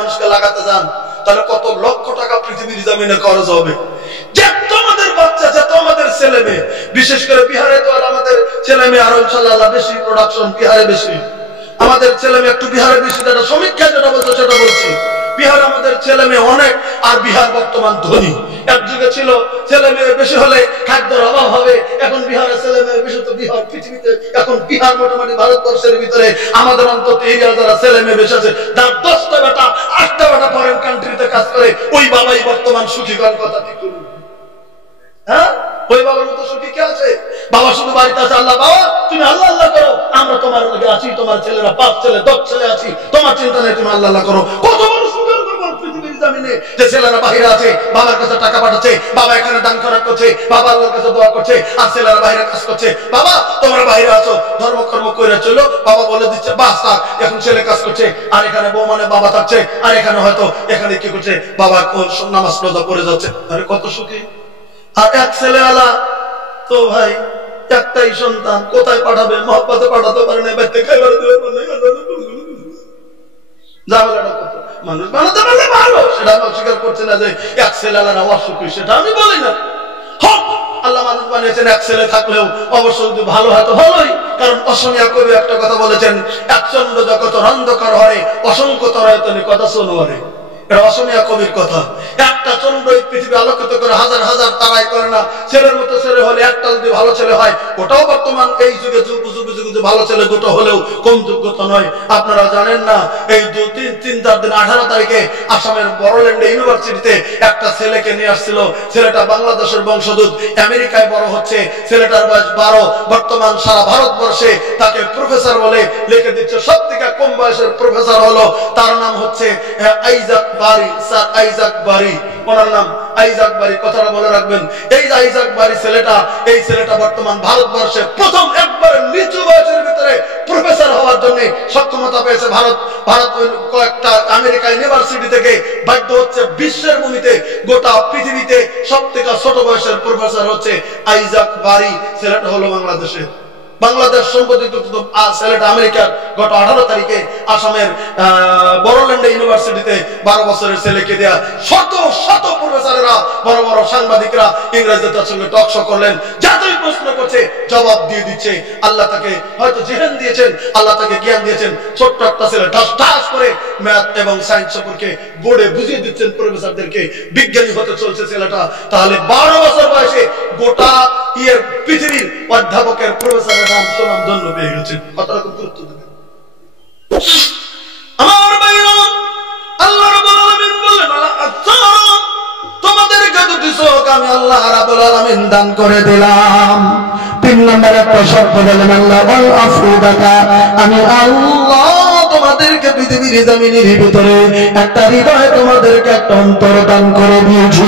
মানুষকে লাগাতে যান, তাহলে কত লক্ষ টাকা পৃথিবীর জমিনে খরচ হবে। যত আমাদের বাচ্চা, যত আমাদের ছেলে মেয়ে, বিশেষ করে বিহারে তো আর আমাদের ছেলে মেয়ে আরো ইনশাআল্লাহ বেশি প্রোডাকশন, বিহারে বেশি আমাদের ছেলে মেয়ে, একটু বিহারে বেশি, যেটা সমীক্ষা যেটা বলছে সেটা বলছি, বিহার আমাদের ছেলে মেয়ে অনেক, আর বিহার বর্তমান ধনী। এক যুগে ছিল ছেলে মেয়ে বেশি হলে খাদ্যের অভাব হবে, এখন বিহারের ছেলে মেয়ে বেশি, তো বিহার পৃথিবীতে এখন বিহার মোটামুটি ভারতবর্ষের ভিতরে আমাদের অন্তত এরিয়া যারা ছেলে মেয়ে বেশি আছে, যার 10টা বেটা 8টা বেটা ফরেন কান্ট্রিতে কাজ করে, ওই বাবাই বর্তমান সুখী। কোন কথা ঠিক করুন, হ্যাঁ? ওই বাবার মতো সুখী কে আছে? বাবা শুধু বাড়িতে আছে, আল্লাহ বাবা তুমি আল্লাহ আল্লাহ করো, আমরা তোমার লগে আছি, তোমার ছেলেরা 5 ছেলে 10 ছেলে আছি, তোমার চিন্তা নেই, তুমি আল্লাহ আল্লাহ করো। কত বড় সুখের খবর পৃথিবীর জমিনে, যে ছেলেরা বাইরে আছে, বাবার কাছে টাকা পাঠাচ্ছে, বাবা এখানে দান খরচ করছে, বাবা আল্লাহর কাছে দোয়া করছে, আর ছেলেরা বাইরে কাজ করছে। বাবা তোমরা বাইরে আছো, ধর্মকর্ম করে চলো, বাবা বলে দিচ্ছে বাস থাক, এখন ছেলে কাজ করছে, আর এখানে বউ মানে বাবা থাকছে, আর এখানে হয়তো এখানে কি করছে, বাবা নামাজ রোজা পড়ে যাচ্ছে। আরে কত সুখী। আর এক ছেলে আলা তো ভাই একটাই সন্তান, কোথায় পাঠাবে? মহব্বতে পাঠাতে পারে না, বাড়িতে খাইবার দেবে মানুষ বানাতে পারলে ভালো, সেটা আমি অস্বীকার করছি না যে এক ছেলে আলারা অসুখী, সেটা আমি বলি না। আল্লাহ মানুষ বানিয়েছেন এক ছেলে থাকলেও অবশ্য যদি ভালো হয় তো ভালোই, কারণ অসমীয়া কবি একটা কথা বলেছেন, এক চন্দ্র জগত অন্ধকার হয়, অসংখ্য তরায়তনে কথা শোনোয়ারে। এটা অসমীয়া কবির কথা। একটা চন্দ্র পৃথিবী আলোকিত করে হাজার হাজার তারাই করে না। ছেলের মতো ছেলে হলে একটা যদি ভালো ছেলে হয়, ওটাও বর্তমান এই যুগে যুগে ভালো ছেলে দুটো হলেও কম যোগ্যতা নয়। আপনারা জানেন না, এই 3-4 দিন 18 তারিখে আসামের বড়োল্যান্ডে ইউনিভার্সিটিতে একটা ছেলেকে নিয়ে আসছিল। ছেলেটা বাংলাদেশের বংশোদ্ভূত, আমেরিকায় বড় হচ্ছে, ছেলেটার বয়স 12, বর্তমান সারা ভারতবর্ষে তাকে প্রফেসর বলে লিখে দিচ্ছে। সব থেকে কম বয়সের প্রফেসর হলো, তার নাম হচ্ছে আইজাক বারি, স্যার আইজাক বারি, ওনার নাম আইজাক বারি। কথাটা মনে রাখবেন, এই আইজাক বারি ছেলেটা, এই ছেলেটা বর্তমান ভারতবর্ষে প্রথম একবারে নিচু বয়সের ভিতরে প্রফেসর হওয়ার জন্য সক্ষমতা পেয়েছে। ভারত কয়েকটা আমেরিকা ইউনিভার্সিটি থেকে বাধ্য হচ্ছে বিশ্বের ভূমিতে, গোটা পৃথিবীতে সব থেকে ছোট বয়সের প্রফেসর হচ্ছে আইজাক বারি। ছেলেটা হলো বাংলাদেশ সম্পর্কিত ছেলেটা আমেরিকার গত 18 তারিখে আসামের বড়োল্যান্ডে ইউনিভার্সিটিতে 12 বছরের ছেলেকে দেয়া। শত শত প্রফেসরেরা, বড় বড় সাংবাদিকরা ইংরেজিতে তার সঙ্গে টক শো করলেন, যাতেই প্রশ্ন করছে জবাব দিয়ে দিচ্ছে। আল্লাহ তাকে হয়তো জেহেন দিয়েছেন, আল্লাহ তাকে জ্ঞান দিয়েছেন। ছোট্ট একটা ছেলে ঠাস ঠাস করে ম্যাথ এবং সায়েন্স সম্পর্কে বোর্ডে বুঝিয়ে দিচ্ছেন প্রফেসরদেরকে, বিজ্ঞানী হতে চলছে ছেলেটা। তাহলে 12 বছর বয়সে গোটা পৃথিবীর অধ্যাপকের প্রফেসরের নাম সুনাম ধন্য পেয়ে গেছেন। কথাটা খুব গুরুত্ব দেবেন। আমার ভাইরা, আল্লাহ রাব্বুল আলামিন বলেন, তোমাদেরকে দুটি চোখ আমি আল্লাহ রাব্বুল আলামিন দান করে দিলাম। 3 নম্বর একটা শর্ত বলেন আল্লাহ, ওয়াল আফুদাকা, আমি আল্লাহ তোমাদেরকে পৃথিবীর জমিনের ভিতরে একটা হৃদয়, তোমাদেরকে একটা অন্তর দান করে দিয়েছি,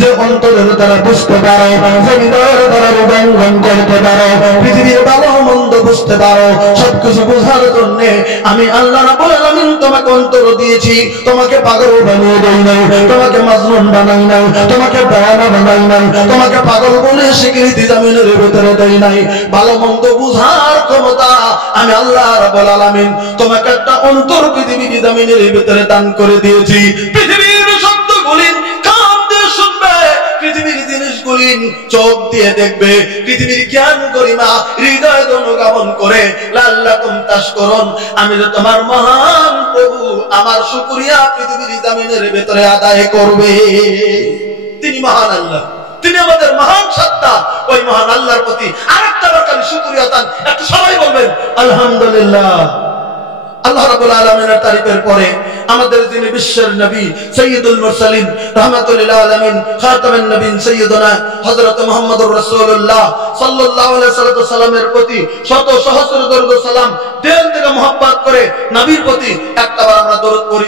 যে অন্তরের দ্বারা বুঝতে পারো, যে হৃদয়ের দ্বারা হৃদয়ঙ্গম করতে পারো, পৃথিবীর ভালো মন্দ বুঝতে পারো। সবকিছু বোঝার জন্য আমি আল্লাহ রাব্বুল আলামিন তোমাকে অন্তর দিয়েছি। তোমাকে পাগল বানিয়ে দেই নাই, তোমাকে মাজনুন বানাই নাই, তোমাকে বেয়ানা বানাই নাই, তোমাকে পাগল বলে স্বীকৃতি জমিনের ভিতরে দেই নাই। ভালো মন্দ বুঝার ক্ষমতা আমি আল্লাহ রাব্বুল আলামিন তোমাকে একটা অন্তর পৃথিবীর জমিনের ভিতরে দান করে দিয়েছি। পৃথিবীর শব্দগুলি কান দিয়ে শুনবে, পৃথিবীর জিনিসগুলি চোখ দিয়ে দেখবে, পৃথিবীর জ্ঞান গরিমা হৃদয় অনুধাবন করে লাল্লাকুম তাশকুরুন, আমি যে তোমার মহান প্রভু, আমার শুকরিয়া পৃথিবীর জমিনের ভিতরে আদায় করবে। তিনি মহান আল্লাহ, তিনি আমাদের মহান সত্তা। ওই মহান আল্লাহর প্রতি আরেকটা রকম শুকরিয়া দান, একটু সবাই বলবেন আলহামদুলিল্লাহ। আল্লাহ রাব্বুল আলামিনের তারিফের পরে আমাদের যিনি বিশ্বের নবী, সাইয়্যিদুল মুরসালিন, রাহমাতুল লিল আলামিন, খাতামুন নবীন, সাইয়্যিদুনা হযরত মুহাম্মদুর রাসূলুল্লাহ সাল্লাল্লাহু আলাইহি সাল্লামের প্রতি শত সহস্র দরুদ ও সালাম দিল থেকে মহব্বত করে নবীর প্রতি একটাবার আমরা দরুদ পড়ি।